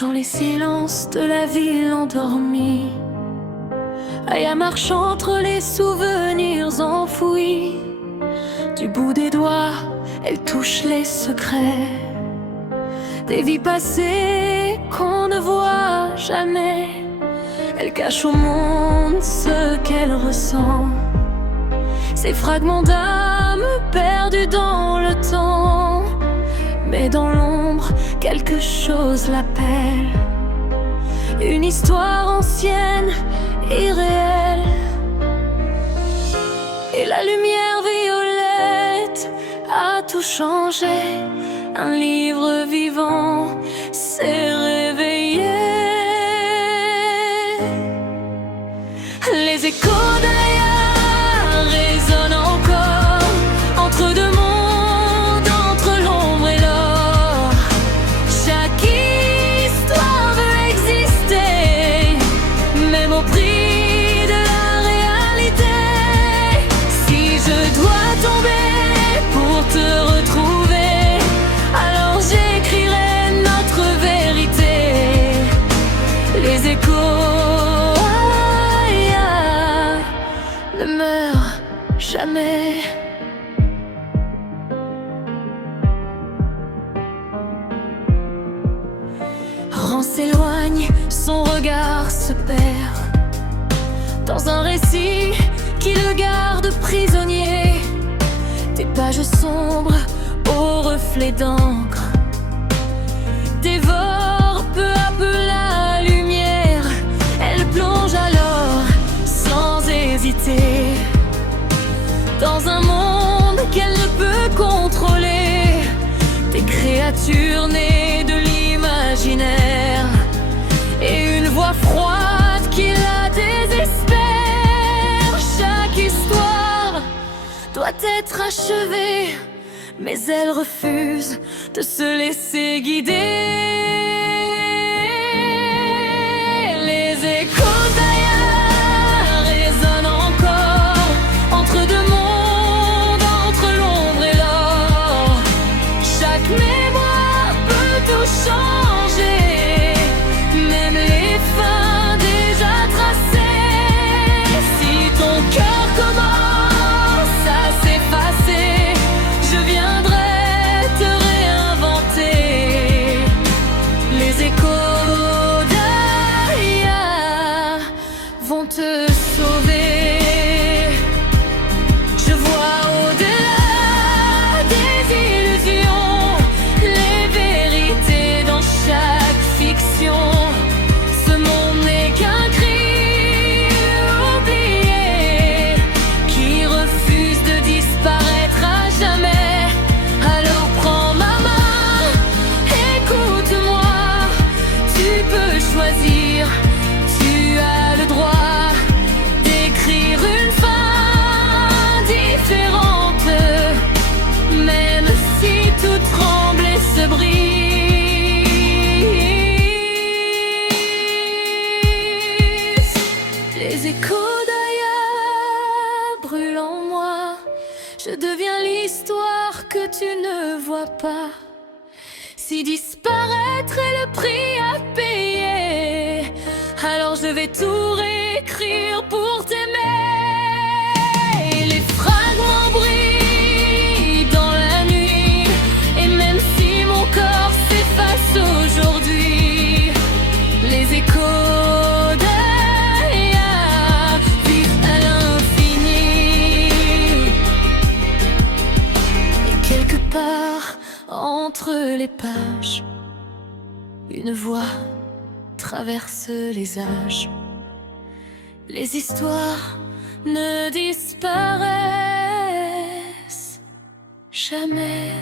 dans les silences de la ville endormie. Aya marche entre les souvenirs enfouis. Du bout des doigts, elle touche les secrets des vies passées qu'on ne voit jamais. Elle cache au monde ce qu'elle ressent, ces fragments d'âme perdus dans le temps. Mais dans l'ombre, quelque chose l'appelle, une histoire ancienne, irréelle. Et la lumière violette a tout changé. Un livre vivant s'est réveillé. Les échos d'Aya résonnent encore entre deux mondes, entre l'ombre et l'or. Chaque histoire veut exister, même au prix de la réalité. Si je dois tomber pour te retrouver, alors j'écrirai notre vérité. Les échos ne meurt jamais. Ran s'éloigne, son regard se perd dans un récit qui le garde prisonnier. Des pages sombres aux reflets d'encre dévorent peu à peu la lumière. Elle plonge alors sans hésiter dans un monde qu'elle ne peut contrôler. Des créatures nées de l'imaginaire et une voix froide qui la désespère. Chaque histoire doit être achevée, mais elle refuse de se laisser guider. Les échos d'Aya résonnent encore entre deux mondes, entre l'ombre et l'or. Chaque mémoire peut tout changer, même les fins déjà tracées. Si ton cœur commence à s'effacer, je viendrai te réinventer. Les échos d'Aya vont te sauver. Je vois au-delà des illusions les vérités dans chaque fiction. Ce monde n'est qu'un cri oublié qui refuse de disparaître à jamais. Alors prends ma main, écoute-moi. Tu peux choisir, tu as le droit d'écrire une fin différente, même si tout tremble et se brise. Les échos d'Aya brûlent en moi. Je deviens l'histoire que tu ne vois pas. Si disparaître est le prix à payer, alors je vais tout réécrire pour t'aimer. Les fragments brillent dans la nuit, et même si mon corps s'efface aujourd'hui, les échos d'Aya vivent à l'infini. Et quelque part entre les pages, une voix traverse les âges. Les histoires ne disparaissent jamais.